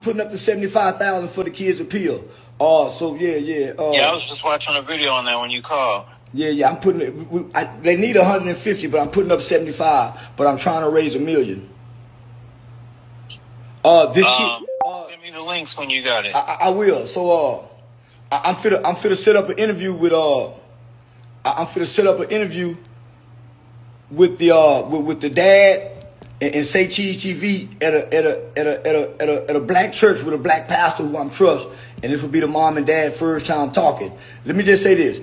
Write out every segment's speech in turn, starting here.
putting up the 75,000 for the kids appeal. So yeah. Yeah, I was just watching a video on that when you called. Yeah, I'm putting it. They need 150, but I'm putting up 75. But I'm trying to raise $1 million. This kid. Send me the links when you got it. I will. So I'm finna set up an interview with I'm finna set up an interview with the dad and say Cheese TV at a black church with a black pastor who I'm trust, and this will be the mom and dad first time talking. Let me just say this: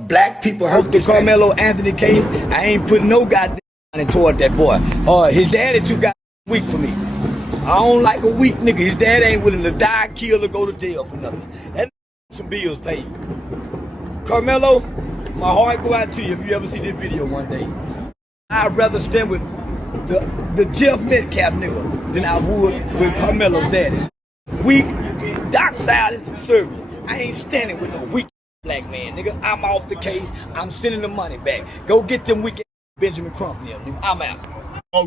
black people heard the Karmelo Anthony case. I ain't putting no goddamn money toward that boy. His daddy too goddamn weak for me. I don't like a weak nigga. His dad ain't willing to die, kill, or go to jail for nothing. That some bills paid. Karmelo, my heart go out to you if you ever see this video one day. I'd rather stand with the Jeff Metcalf nigga than I would with Karmelo's daddy. Weak, docile, and subservient. I ain't standing with no weak black man, nigga. I'm off the case. I'm sending the money back. Go get them weak Benjamin Crump, nigga. I'm out.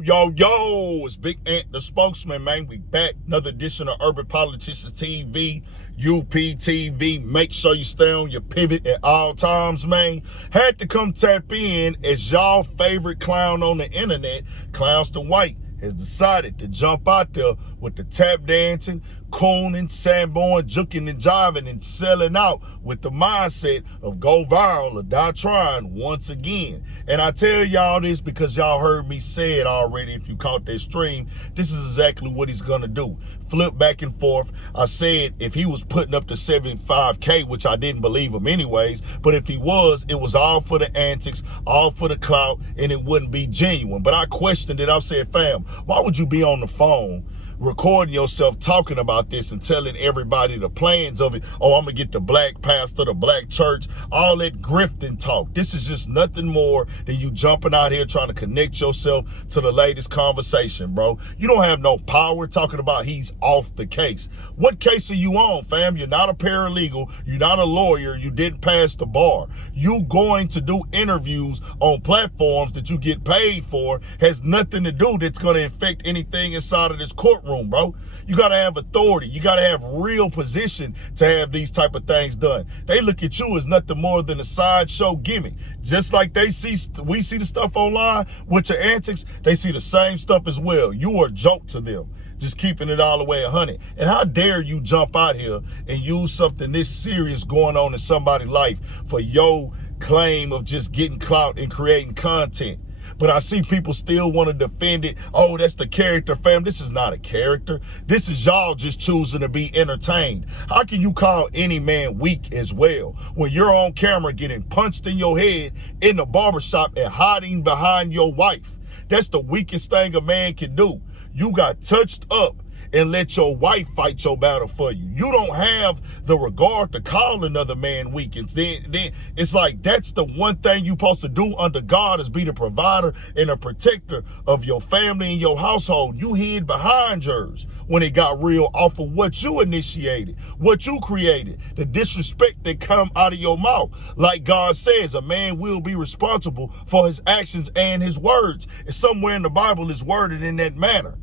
Yo, it's Big Ant, the spokesman, man. We back. Another edition of Urban Politicians TV, UPTV. Make sure you stay on your pivot at all times, man. Had to come tap in as y'all favorite clown on the internet, Charleston White, has decided to jump out there with the tap dancing, cooning, sandboring, juking and jiving and selling out with the mindset of go viral or die trying once again. And I tell y'all this because y'all heard me say it already. If you caught that stream, this is exactly what he's gonna do. Flip back and forth. I said if he was putting up the 75K, which I didn't believe him anyways, but if he was, it was all for the antics, all for the clout, and it wouldn't be genuine. But I questioned it. I said, fam, why would you be on the phone recording yourself talking about this and telling everybody the plans of it? Oh, I'm gonna get the black pastor, the black church, all that grifting talk. This is just nothing more than you jumping out here trying to connect yourself to the latest conversation, bro. You don't have no power talking about he's off the case. What case are you on, fam? You're not a paralegal. You're not a lawyer. You didn't pass the bar. You going to do interviews on platforms that you get paid for has nothing to do that's going to affect anything inside of this courtroom, bro. You got to have authority. You got to have real position to have these type of things done. They look at you as nothing more than a sideshow gimmick. Just like we see the stuff online with your antics, they see the same stuff as well. You are a joke to them. Just keeping it all the way 100. And how dare you jump out here and use something this serious going on in somebody's life for your claim of just getting clout and creating content. But I see people still want to defend it. Oh, that's the character, fam. This is not a character. This is y'all just choosing to be entertained. How can you call any man weak as well when you're on camera getting punched in your head in the barbershop and hiding behind your wife? That's the weakest thing a man can do. You got touched up and let your wife fight your battle for you. You don't have the regard to call another man weak. And then it's like that's the one thing you're supposed to do under God is be the provider and a protector of your family and your household. You hid behind yours when it got real off of what you initiated, what you created, the disrespect that come out of your mouth. Like God says, a man will be responsible for his actions and his words. And somewhere in the Bible is worded in that manner.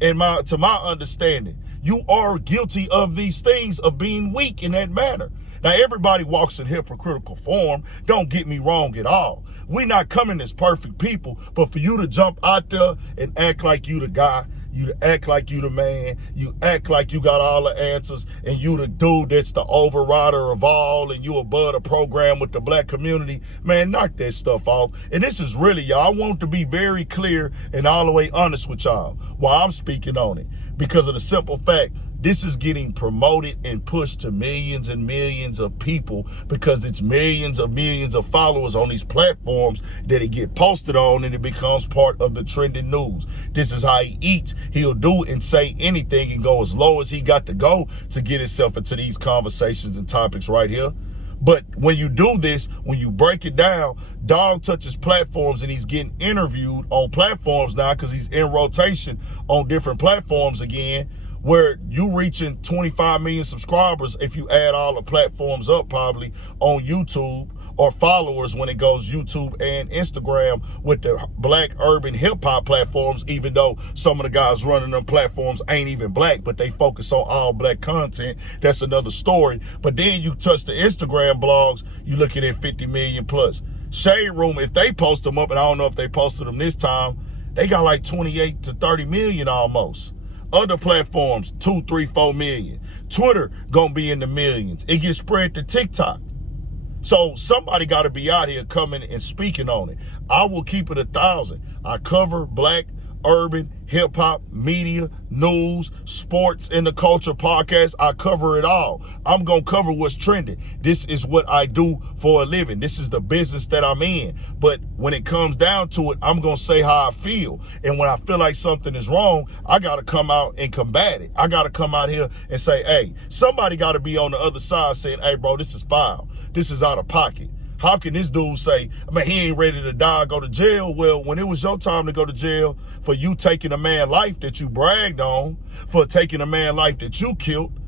To my understanding, you are guilty of these things, of being weak in that manner. Now, everybody walks in hypocritical form. Don't get me wrong at all. We're not coming as perfect people, but for you to jump out there and act like you the guy, you to act like you the man, you act like you got all the answers, and you the dude that's the overrider of all, and you above the program with the black community, man, knock that stuff off. And this is really, y'all, I want to be very clear and all the way honest with y'all while I'm speaking on it, because of the simple fact, this is getting promoted and pushed to millions and millions of people because it's millions of followers on these platforms that it get posted on and it becomes part of the trending news. This is how he eats. He'll do and say anything and go as low as he got to go to get himself into these conversations and topics right here. But when you do this, when you break it down, dog touches platforms and he's getting interviewed on platforms now because he's in rotation on different platforms again, where you reaching 25 million subscribers if you add all the platforms up, probably on YouTube, or followers when it goes YouTube and Instagram with the black urban hip hop platforms, even though some of the guys running them platforms ain't even black, but they focus on all black content. That's another story. But then you touch the Instagram blogs, you looking at 50 million plus. Shade Room, if they post them up, and I don't know if they posted them this time, they got like 28 to 30 million almost. Other platforms, 2, 3, 4 million. Twitter gonna be in the millions. It gets spread to TikTok. So somebody got to be out here coming and speaking on it. I will keep it 1,000. I cover black, urban, hip hop, media, news, sports, and the culture podcast. I cover it all. I'm going to cover what's trending. This is what I do for a living. This is the business that I'm in. But when it comes down to it, I'm going to say how I feel. And when I feel like something is wrong, I got to come out and combat it. I got to come out here and say, hey, somebody got to be on the other side saying, hey, bro, this is foul. This is out of pocket. How can this dude say, I mean, he ain't ready to die, go to jail? Well, when it was your time to go to jail for you taking a man's life that you bragged on, for taking a man's life that you killed,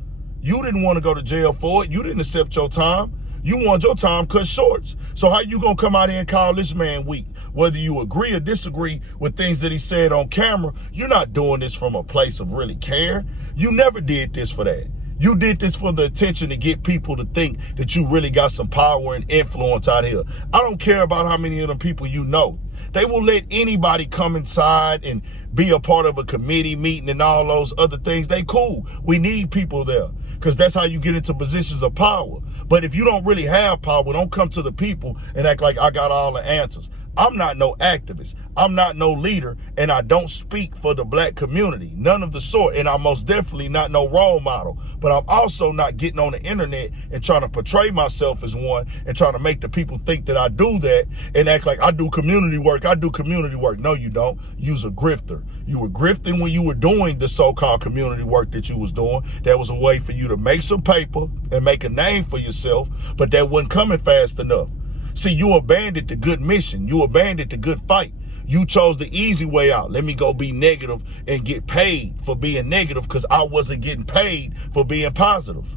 you didn't want to go to jail for it. You didn't accept your time. You want your time cut short. So how you gonna come out here and call this man weak? Whether you agree or disagree with things that he said on camera, you're not doing this from a place of really care. You never did this for that. You did this for the attention to get people to think that you really got some power and influence out here. I don't care about how many of them people you know. They will let anybody come inside and be a part of a committee meeting and all those other things. They cool. We need people there because that's how you get into positions of power. But if you don't really have power, don't come to the people and act like I got all the answers. I'm not no activist. I'm not no leader, and I don't speak for the black community. None of the sort, and I'm most definitely not no role model. But I'm also not getting on the internet and trying to portray myself as one and trying to make the people think that I do that and act like I do community work. I do community work. No, you don't. You's a grifter. You were grifting when you were doing the so-called community work that you was doing. That was a way for you to make some paper and make a name for yourself, but that wasn't coming fast enough. See, you abandoned the good mission. You abandoned the good fight. You chose the easy way out. Let me go be negative and get paid for being negative because I wasn't getting paid for being positive.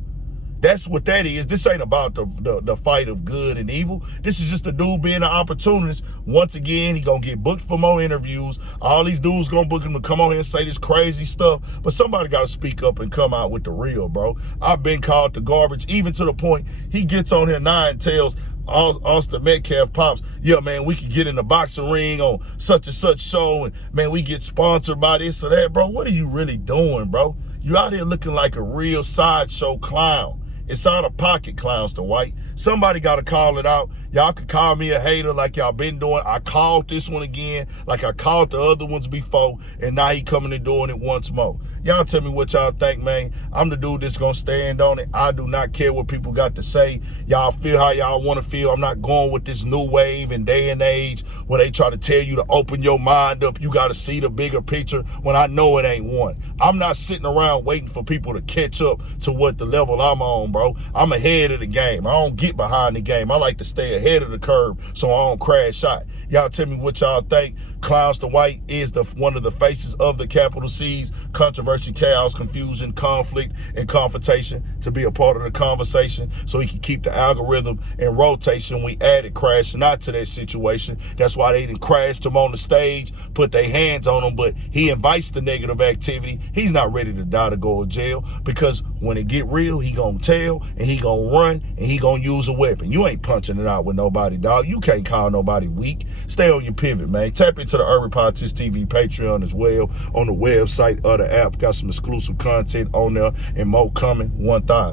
That's what that is. This ain't about the fight of good and evil. This is just a dude being an opportunist. Once again, he gonna get booked for more interviews. All these dudes gonna book him to come on here and say this crazy stuff. But somebody gotta speak up and come out with the real, bro. I've been called the garbage, even to the point he gets on here now and tells Austin Metcalf Pops, yeah, man, we could get in the boxing ring on such and such show, and man, we get sponsored by this or that, bro. What are you really doing, bro? You out here looking like a real sideshow clown. It's out of pocket, Charleston White. Somebody got to call it out. Y'all could call me a hater like y'all been doing. I called this one again like I called the other ones before, and now he coming and doing it once more. Y'all tell me what y'all think, man. I'm the dude that's going to stand on it. I do not care what people got to say. Y'all feel how y'all want to feel. I'm not going with this new wave and day and age where they try to tell you to open your mind up. You got to see the bigger picture when I know it ain't one. I'm not sitting around waiting for people to catch up to what the level I'm on, bro. I'm ahead of the game. I don't get behind the game. I like to stay ahead of the curve so I don't crash out. Y'all tell me what y'all think. Charleston White is one of the faces of the capital C's, controversy, chaos, confusion, conflict, and confrontation, to be a part of the conversation so he can keep the algorithm in rotation. We added crashing out to that situation. That's why they didn't crash him on the stage, put their hands on him, but he invites the negative activity. He's not ready to die to go to jail because when it get real, he gonna tell and he gonna run and he gonna use a weapon. You ain't punching it out with nobody, dog. You can't call nobody weak. Stay on your pivot, man. Tap into the Urban Politics TV Patreon as well on the website of the app. Got some exclusive content on there and more coming. 1,000.